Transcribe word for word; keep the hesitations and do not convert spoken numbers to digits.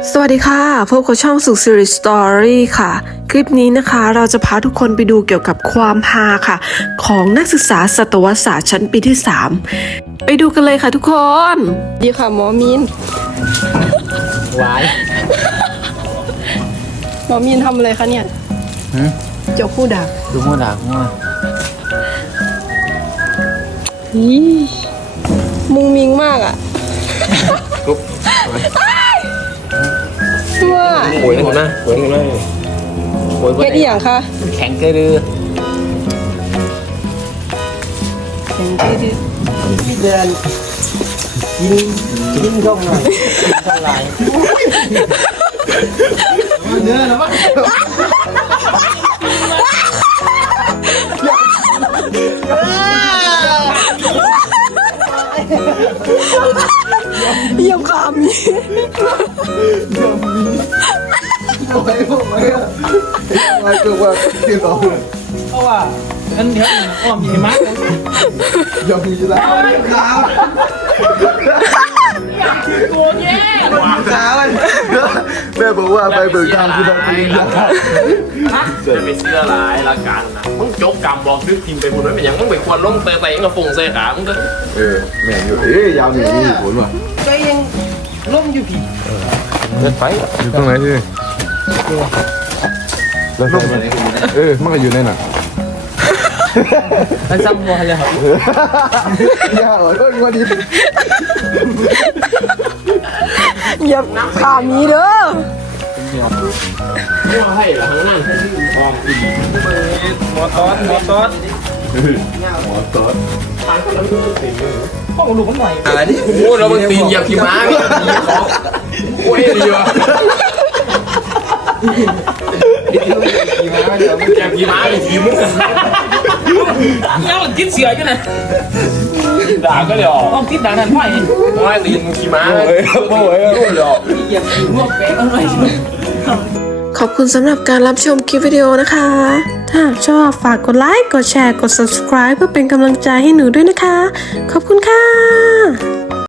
สวัสดีค่ะพบกับช่องสุขสิริสตอรี่ค่ะคลิปนี้นะคะเราจะพาทุกคนไปดูเกี่ยวกับความฮาค่ะของนักศึกษาสัตวศาสตร์ชั้นปีที่สามไปดูกันเลยค่ะทุกคนดีค่ะหมอมีนวายหมอมีนทำอะไรคะเนี่ยเจ้าผู้ดักดูมั่วด่ามั่วมุงมิงมากอ่ะกุ๊บว่าโวยหัวหน้าโวยหัวหน้าโวยเฮ็ดอีหยังคะแข็งเกลือแข็งดื้อเดินกินกินช่องหน่อยช่องลายเนื้อนะวะเยี่ยมคามีไปพวกไปอ่ะมาเกิดว่าที่เราเพราะว่าอันเดียวอ้อมมีมัดยังมีแล้วขาขาเลยแม่บอกว่าไปเบิกทางคือเราจริงจะไปเสื้อลายละกันนะมึงจกกำบอกซื้อพิมพ์ไปบุญไว้เป็นอย่างมึงไปควรลงเตะไปยังกระฟงเสขามึงก็เออแม่อยู่เอ๊ยยาวหนึ่งมีผลว่ะใจยังล่มอยู่ผีเล่นไฟอยู่ตรงไหนที่แล้วไฟมันเออมันก็อยู่ในน่ะมันซ้ำวัวเลยครับย่าอ๋อก็วันนี้เยี่ยมคามีเด้อมั่วให้ละทั้งนั้นทองอีกหมอตอนหมอตอนหมอตอดทางคนละมึงตีนห้องลูกมันหน่อยอะไรดิโอ้เรามึงตีนเหยียบขี้ม้าพี่โอ้ยดีว่ะขี่ม้าเดี๋ยวเหยียบขี้ม้าไปทีมึงยังหลังกินเสือกันนะด่าก็เลยออกต้องคิดดังนั้นไว้โอ้ยตีนมึงขี้ม้าเฮ้ยโอ้ยรุ่นเลยออกเหยียบขี่พวกแกะอะไรขอบคุณสำหรับการรับชมคลิปวิดีโอนะคะ ถ้าชอบฝากกดไลค์ กดแชร์ กด ซับสไครบ์ เพื่อเป็นกำลังใจให้หนูด้วยนะคะ ขอบคุณค่ะ